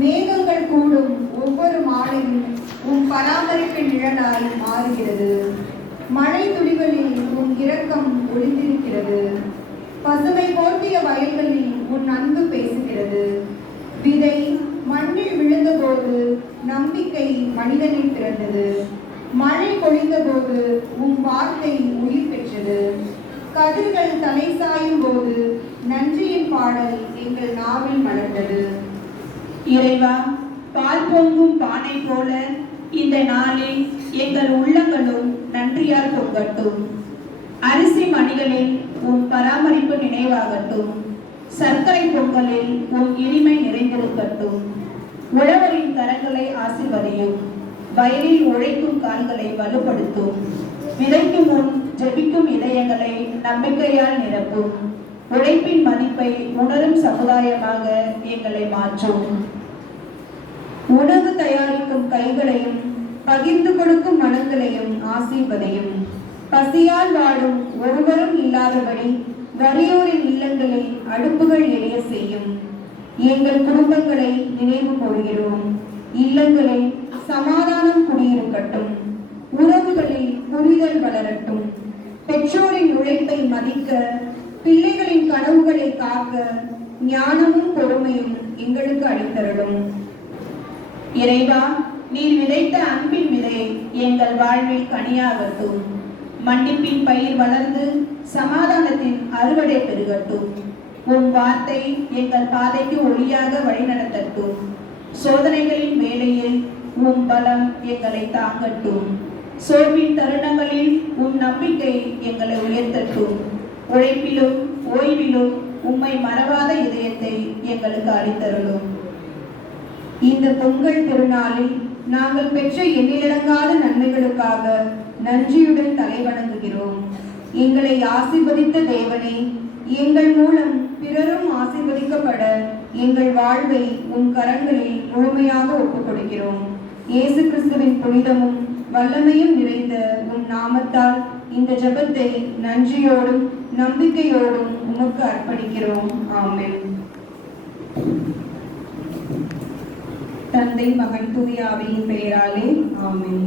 மேகங்கள் கூடும் ஒவ்வொரு மாலையும் உன் பராமரிப்பின் நிழலாய் மாறுகிறது. மழை துளிகளில் உன் இரக்கம் ஒளிந்திருக்கிறது. பசுமை போர்த்திய வயல்களில் உன் அன்பு பேசுகிறது. விதை மண்ணில் விழுந்தபோது நம்பிக்கை மனிதனில் பிறந்தது. மழை பொழிந்தபோது உன் வார்த்தை உயிர் பெற்றது. கதிர்கள் தலை சாயும் போது நன்றியின் பாடல் எங்கள் நாவில் மலர்ந்தது. இறைவா, பால் பொங்கும் பானை போல இந்த நாளில் எங்கள் உள்ளங்களும் நன்றியால் பொங்கட்டும். அரிசி மணிகளில் உன் பராமரிப்பு நினைவாகட்டும். சர்க்கரை பொங்கலில் உன் இனிமை நிறைந்திருக்கட்டும். உழவரின் கரங்களை ஆசீர்வதியும். வயலில் உழைக்கும் கால்களை வலுப்படுத்தும். விதைக்கும் முன் ஜெபிக்கும் இதயங்களை நம்பிக்கையால் நிரப்பும். உழைப்பின் மதிப்பை உணரும் சமுதாயமாக எங்களை மாற்றும். உணவு தயாரிக்கும் கைகளையும் பகிர்ந்து கொடுக்கும் மனங்களையும் ஆசீர்வதியும். பசியால் வாடும் ஒருவரும் இல்லாதபடி வறியோரின் இல்லங்களில் அடுப்புகள் எரிய செய்யும். எங்கள் குடும்பங்களை நினைவு கூறுகிறோம். இல்லங்களில் சமாதானம் குடியிருக்கட்டும். உறவுகளில் புரிதல் வளரட்டும். பெற்றோரின் உழைப்பை மதிக்க, பிள்ளைகளின் கனவுகளை காக்க ஞானமும் பொறுமையும் எங்களுக்கு அளித்தரலும். இறைவா, நீர் விதைத்த அன்பின் விதை எங்கள் வாழ்வில் கனியாகட்டும். மன்னிப்பின் பயிர் வளர்ந்து சமாதானத்தின் அறுவடை பெருகட்டும். உன் வார்த்தை எங்கள் பாதைக்கு ஒளியாக வழிநடத்தட்டும். சோதனைகளின் வேளையில் உன் பலம் எங்களை தாங்கட்டும். சோர்வின் தருணங்களில் உன் நம்பிக்கை எங்களை உயர்த்தட்டும். உழைப்பிலும் ஓய்விலும் உம்மை மறவாத இதயத்தை எங்களுக்கு அளித்தருளும். இந்த பொங்கல் திருநாளில் நாங்கள் பெற்ற எண்ணிலடங்காத நன்மைகளுக்காக நன்றியுடன் தலைவணங்குகிறோம். எங்களை ஆசீர்வதித்த தேவனே, எங்கள் மூலம் பிறரும் ஆசீர்வதிக்கப்பட எங்கள் வாழ்வை உன் கரங்களில் முழுமையாக ஒப்புக் கொடுக்கிறோம். இயேசு கிறிஸ்துவின் புனிதமும் வல்லமையும் நிறைந்த உன் நாமத்தால் இந்த ஜெபத்தை நன்றியோடும் நம்பிக்கையோடும் உமக்கு அர்ப்பணிக்கிறோம். ஆமென். தந்தை, மகன், தூய ஆவியின் பெயராலே ஆமென்.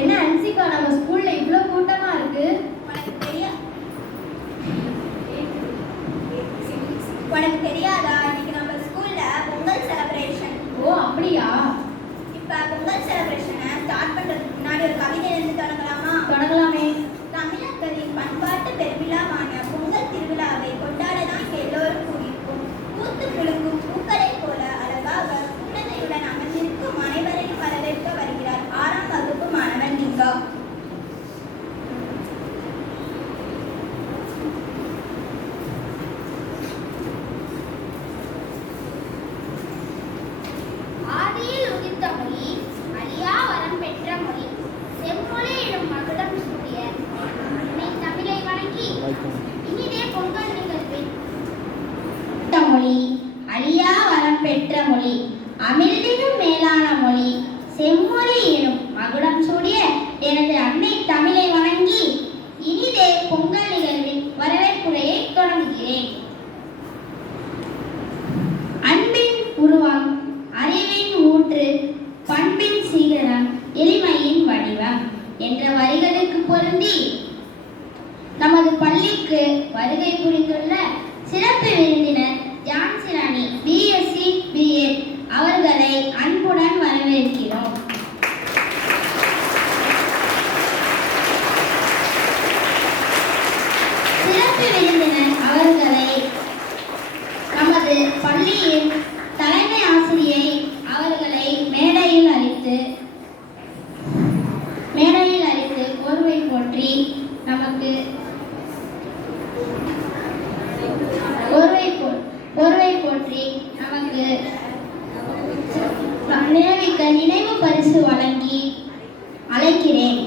என்ன அன்சிகா, நம்ம ஸ்கூல்ல இவ்வளவு கூட்டமா இருக்கு? உனக்கு தெரியாதா, இன்னைக்கு நம்ம ஸ்கூல்ல பொங்கல் செலிப்ரேஷன். ஓ அப்படியா? இப்ப பொங்கல் செலிப்ரேஷனை ஸ்டார்ட் பண்றதுக்கு முன்னாடி ஒரு கவிதை எழுந்து தொடங்கலாமா? தொடங்கலாமே. தமிழர்களின் பண்பாட்டு பெருவிழாவான பொங்கல் திருவிழாவை கொண்டாடதான் எல்லோரும் கூடியிருக்கும். பூத்து குலுங்கும் பூக்களை போல அழகாக புன்னகையுடன் அமர்ந்திருக்கும் அனைவரையும் வரவேற்க வருகிறார் 6ஆம் வகுப்பு மாணவன் நீங்கா. ஆதியில் உதித்த மொழி, அழியா வரம் பெற்ற மொழி, செம்மொழி எனும் மகுடம் சூடிய அன்னை தமிழை வணங்கி இனிதே பொங்கல் நிகழ்வில் மொழி, அழியா வரம் பெற்ற மொழி, அமிழ்தினும் மேலான மொழி, செம்மொழி எனும் மகுடம் சூடிய எனது அன்னை தமிழை வணங்கி இனிதே பொங்கல் நிகழ்வில் வரவேற்புரையை தொடங்குகிறேன். அன்பின் உருவம், அறிவின் ஊற்று, பண்பின் சீகரம், எளிமையின் வடிவம் என்ற வரிகளுக்கு பொருந்தி நமது பள்ளிக்கு வருகை புரிந்துள்ள சிறப்பு விருந்தினர் ஜான்சிராணி பிஎஸ்சி பிஎட் அவர்களை அன்புடன் வரவேற்கிறோம். சிறப்பு விருந்தினர் அவர்களை நமது பள்ளியின் தலைமை ஆசிரியை அவர்களை மேடையில் அழைத்து கோர்வை போற்றி நமக்கு நினைவுமிக்க நினைவு பரிசு வழங்கி அழைக்கிறேன்.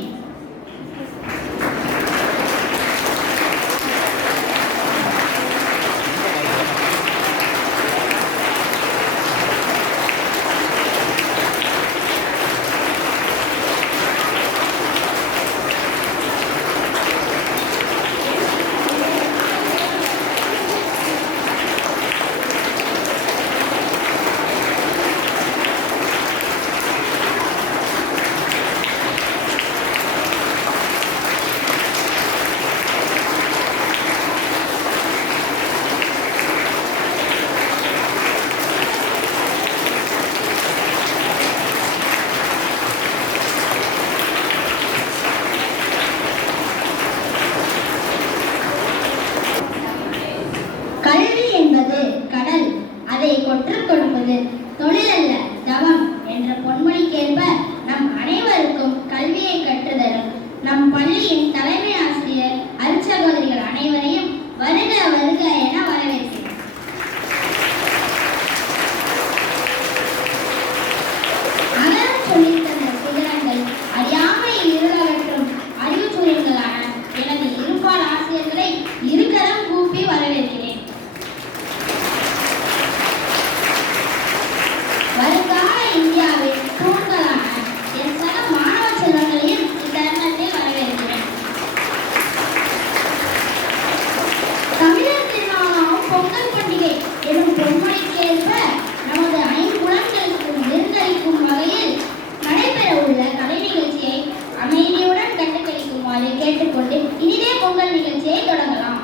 அமைதியுடன் கண்டுகளிக்குமாறு கேட்டுக்கொண்டு இனிதே பொங்கல் நிகழ்ச்சியை தொடங்கலாம்.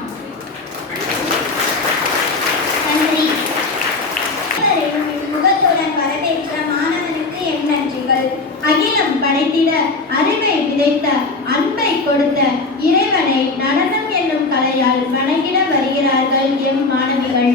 நன்றி. முகத்துடன் வரவேற்ற மாணவனுக்கு என் நன்றிகள். அகிலம் படைத்திட அறிவை விதைத்த அன்பை கொடுத்த இறைவனை நடனம் என்னும் கலையால் வணங்கிட வருகிறார்கள் எம் மாணவிகள்.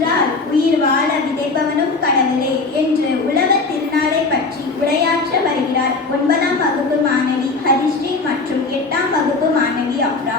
ஏனென்றால் உயிர் வாழ விதைப்பவனும் கடவுளே என்று உலகத் திருநாளை பற்றி உரையாற்ற வருகிறார் 9ஆம் வகுப்பு மாணவி ஹரிஸ்ரீ மற்றும் 8ஆம் வகுப்பு மாணவி அப்ரா.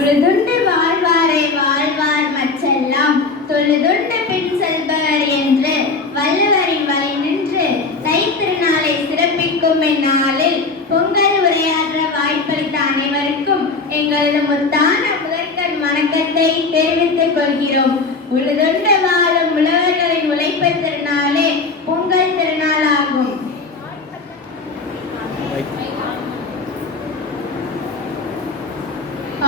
உழுதுண்டு வாழ்வாரை வாழ்வார் மற்றெல்லாம் தொழுதுண்டு பின் செல்பவர் என்று வள்ளுவரின் வழி நின்று தைத்திருநாளை சிறப்பிக்கும் இந்நாளில் பொங்கல் உரையாற்ற வாய்ப்பளித்த அனைவருக்கும் எங்களது முத்தான முதற்கண் வணக்கத்தை தெரிவித்துக் கொள்கிறோம். உழுதுண்டு வாழும் உழவர்களின் உழைப்பு திருநாளே பொங்கல் திருநாளாகும்.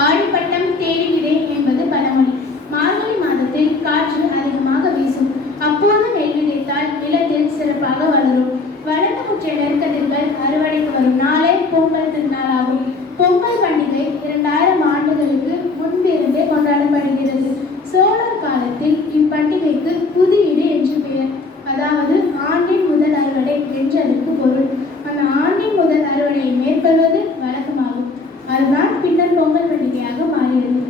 ஆழிப்பட்டம் தேடிவிடே என்பது பழமொழி. மார்கழி மாதத்தில் காற்று அதிகமாக வீசும். அப்போது நெல் விதைத்தால் நிலத்தில் சிறப்பாக வளரும். வளர்ந்து முற்றிய நெற்கதிர்கள் அறுவடைக்கு வரும் நாளே பொங்கல் திருநாளாகும். பொங்கல் பண்டிகை 2000 ஆண்டுகளுக்கு முன்பிருந்தே கொண்டாடப்படுகிறது. சோழர் காலத்தில் இப்பண்டிகைக்கு புதியீடு என்று பெயர். அதாவது ஆண்டின் முதல் அறுவடை என்றதற்கு பொருள். அந்த ஆண்டின் முதல் அறுவடையை மேற்கொள்வது வழக்கமாகும். அதுதான் பின்னர் பொங்கல் பண்டிகையாக மாறியது.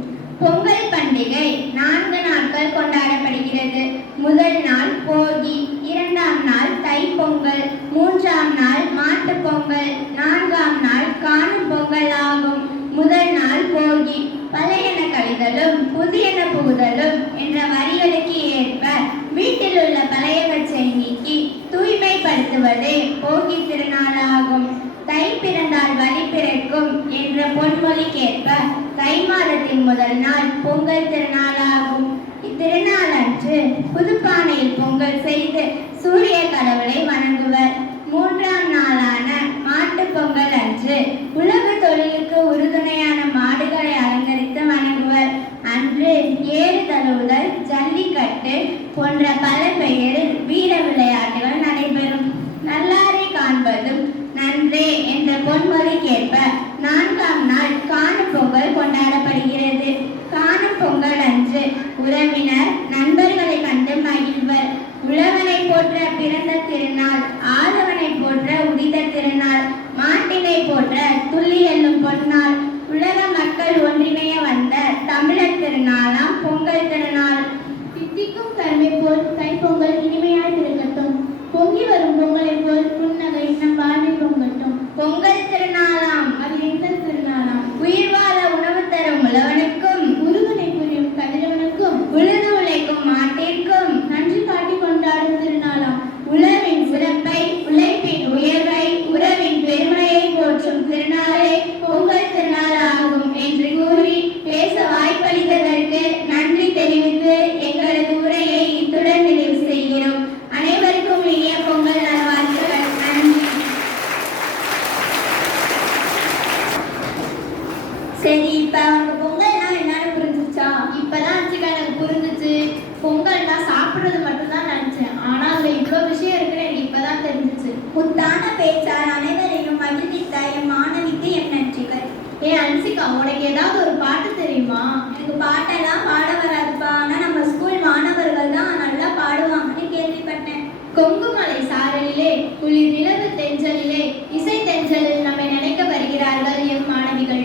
பொங்கல் பண்டிகை 4 நாட்கள் கொண்டாடப்படுகிறது. முதல் நாள் போகி, 2ஆம் நாள் தைப்பொங்கல், 3ஆம் நாள் மாட்டுப் பொங்கல், 4ஆம் நாள் காணும் பொங்கல் ஆகும். முதல் நாள் போகி. பழையன கழிதலும் புதியன புகுதலும் என்ற வரிகளுக்கு ஏற்ப வீட்டில் உள்ள பழையவற்றை நீக்கி தூய்மைப்படுத்துவதே போகி திருநாளாகும். தை பிறந்தால் வழி பிறக்கும் என்ற பொன்மொழிக்கேற்ப தை மாதத்தின் முதல் நாள் பொங்கல் திருநாளாகும். இத்திருநாள் அன்று புதுப்பானையில் பொங்கல் செய்து சூரிய கடவுளை வணங்குவர். 3ஆம் நாளான மாட்டுப் பொங்கல் அன்று உலக தொழிலுக்கு உறுதுணையான மாடுகளை அலங்கரித்து வணங்குவர். அன்று ஏறு தழுவுதல், ஜல்லிக்கட்டு போன்ற பல பெயரில் வீர விளையாட்டுகள் நடைபெறும். நல்லாரை காண்பதும் நன்றே என்ற பொன்மொழிக்கேற்ப 4ஆம் நாள் காணும் பொங்கல் கொண்டாடப்படுகிறது. காணும் பொங்கல் அன்று உறவினர் நண்பர்களை கண்டு மகிழ்வர். உழவனை போற்ற பிறந்த திருநாள், ஆதவனை போற்ற உதித்த திருநாள், மாட்டினை போற்ற துள்ளி எல்லும் பொன்னாள். உலக மக்கள் ஒன்றிணைய வந்த தமிழர் திருநாளாம் பொங்கல் திருநாள். தித்திக்கும் கருமை போல் தைப்பொங்கல் இனிமையாய் இருக்கட்டும். பொங்கி வரும் பொங்கலை போல் புன்னகை நம் வாழ்வில் பொங்கட்டும். பொங்கல் திருநாளாம். அது எங்கள் திருநாளாம். உயிர் வாழ உணவு தரும் உழவனுக்கும், முருகனை புரியும் கதிரவனுக்கும், உழுது உழைக்கும் மாட்டிற்கும் நன்றி காட்டி கொண்டாடும் திருநாளாம். உழவின் சிறப்பை, உழைப்பின் உயர்வை, உறவின் பெருமையை போற்றும் திருநாளே பொங்கல் திருநாளாகும் என்று கூறி பேச வாய்ப்பளித்ததற்கு நன்றி தெரிவித்து எங்களது உரையை இத்துடன் நிறைவு செய்கிறோம். அனைவருக்கும் இனிய பொங்கல் நல்வாழ்த்துக்கள். நன்றி. சரி, இப்ப அவங்க பொங்கல்னா என்னன்னு புரிஞ்சுச்சா? இப்பதான் எனக்கு புரிஞ்சுச்சு. பொங்கல்னா சாப்பிடுறது மட்டும்தான் நினைச்சேன். ஆனா அதுல இவ்வளவு விஷயம் இருக்குன்னு எனக்கு இப்பதான் தெரிஞ்சிச்சு. முத்தான பேச்சால் அனைவரையும் மகிழ்வித்த என் மாணவிக்கு என் நன்றிகள். அன்சிகா, உனக்கு ஏதாவது ஒரு பாட்டு தெரியுமா? எனக்கு பாட்டெல்லாம் பாட வராதுப்பா. ஆனா நம்ம ஸ்கூல் மாணவர்கள் தான் நல்லா பாடுவாங்கன்னு கேள்விப்பட்டேன். கொங்குமலை சாரலிலே குளிர் நிலவு தென்றலிலே இசை தென்றலில் நம்மை நினைக்க வருகிறார்கள் எம் மாணவிகள்.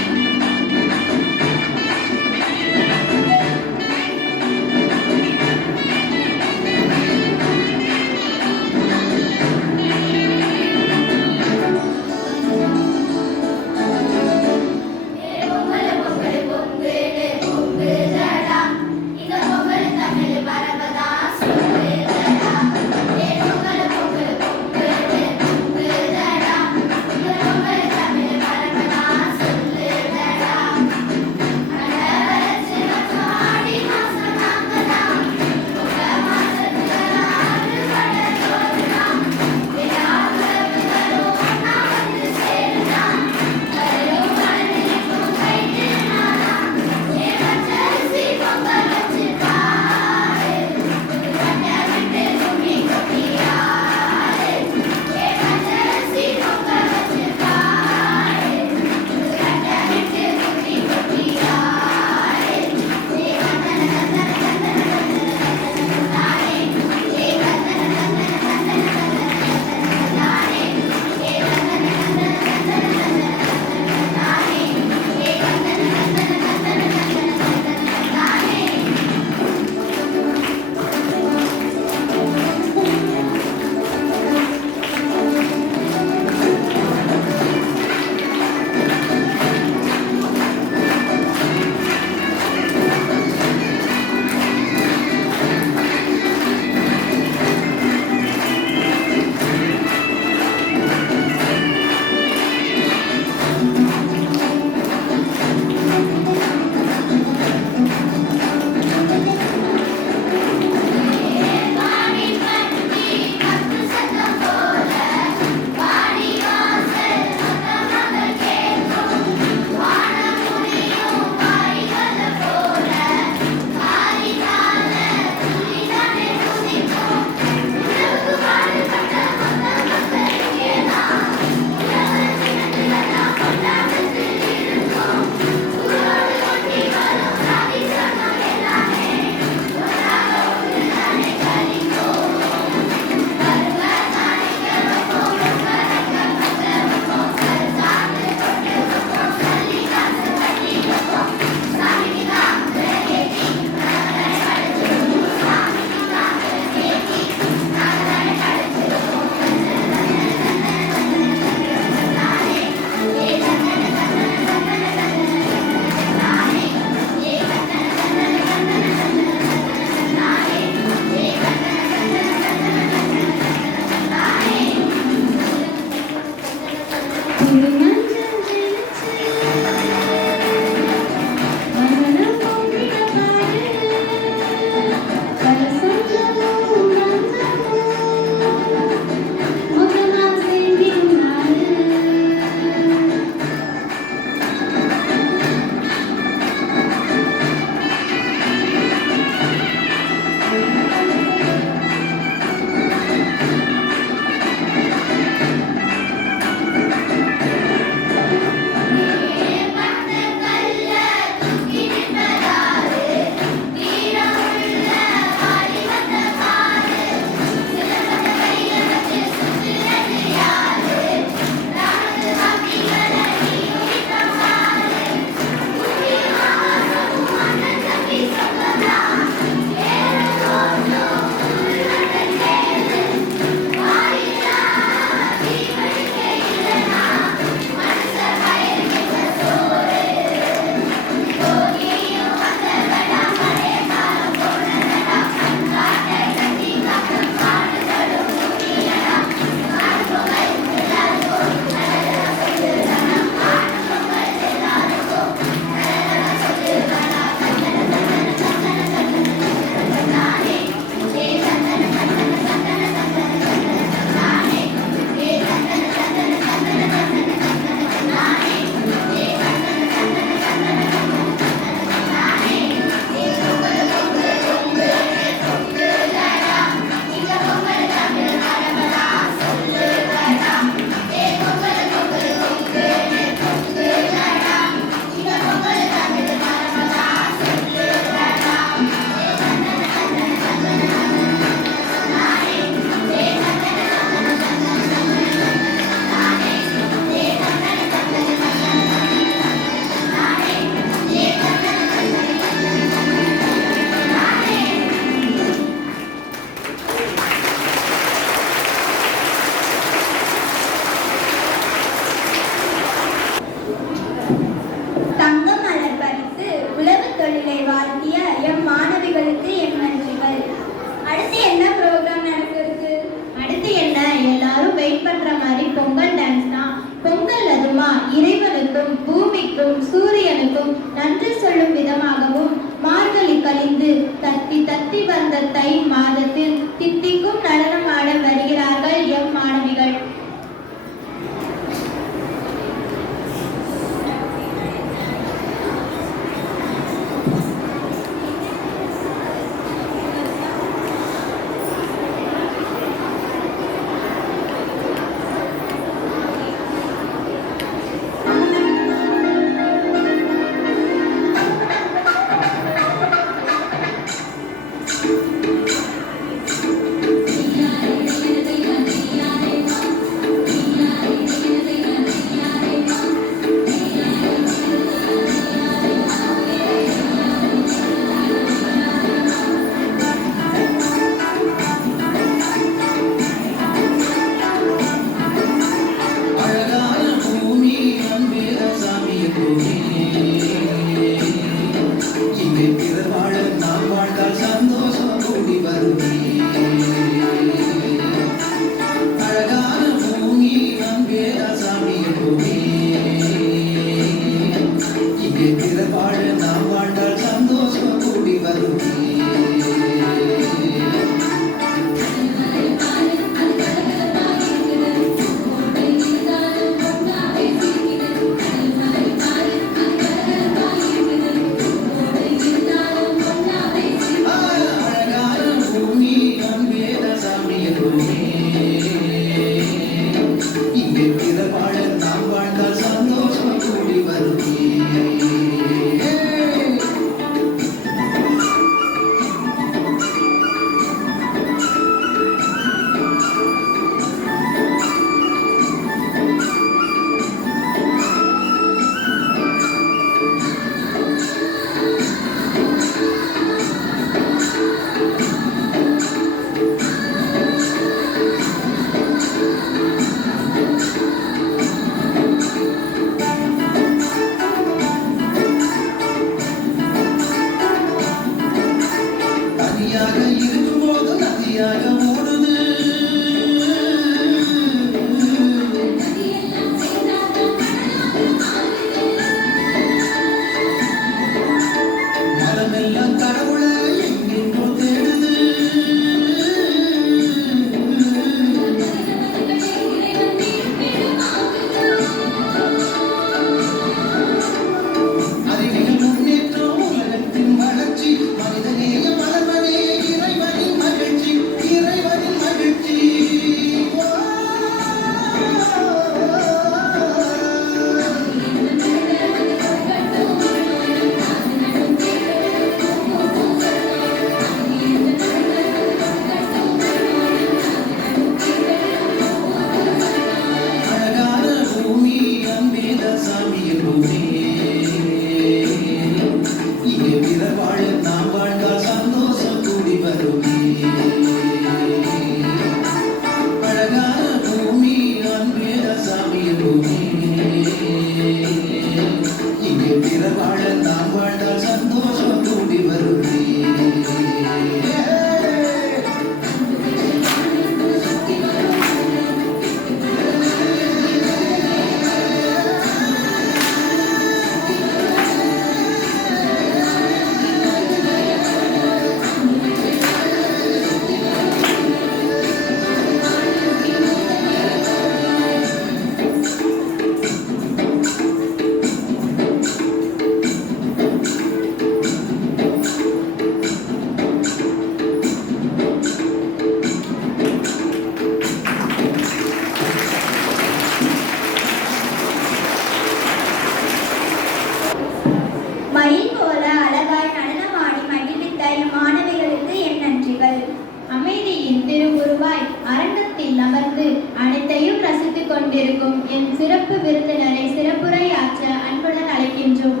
கொண்டிருக்கும் என் சிறப்பு விருந்தினரை சிறப்புரையாற்ற அன்புடன் அழைக்கின்றோம்.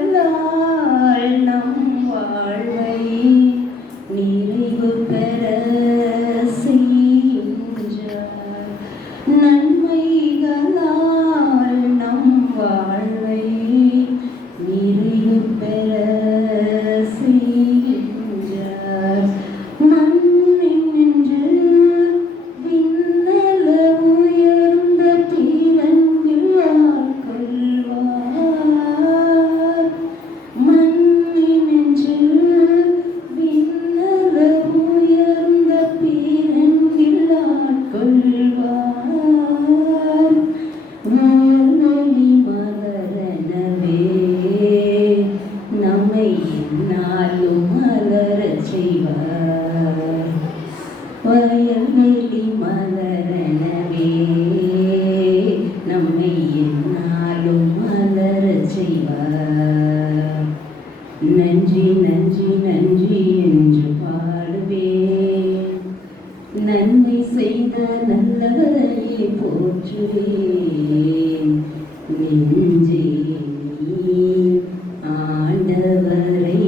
நன்மைகளால் நம் வாழ்வை நிறைவு பெற செய்கின்றார். நன்மைகளால் நம் வாழ்வை நிறைவு பெற செய்கின்றார். மண்ணினின்று விண்ணல உயர்ந்த தீரன்பில் ஆட்கொள்வார். மண்ணினின்று விண்ணல உயர்ந்த தீரன்பில் ஆட்கொள்வார். வான்வெளி மலரெனவே நம்மை எந்நாளும் மலரச் செய்வார். வயல்வெளி மலரெனவே நம்மை எந்நாளும் மலரச் செய்வார். நன்றி நன்றி நன்றி என்று பாடுவேன். நன்மை செய்த நல்லவரையே போற்றுவேன். நெஞ்சே நீ ஆண்டவரை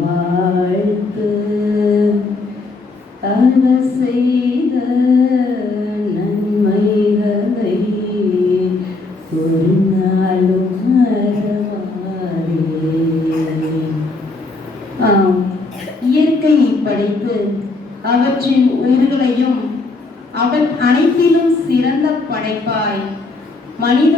வாழ்த்து. அவர் செய்த நன்மைகளை ஒரு நாளும் மறவாதே. ஆம், இயற்கையை படைத்து அவற்றின் உயிர்களையும் அனைத்திலும் சிறந்த படைப்பாய் மனித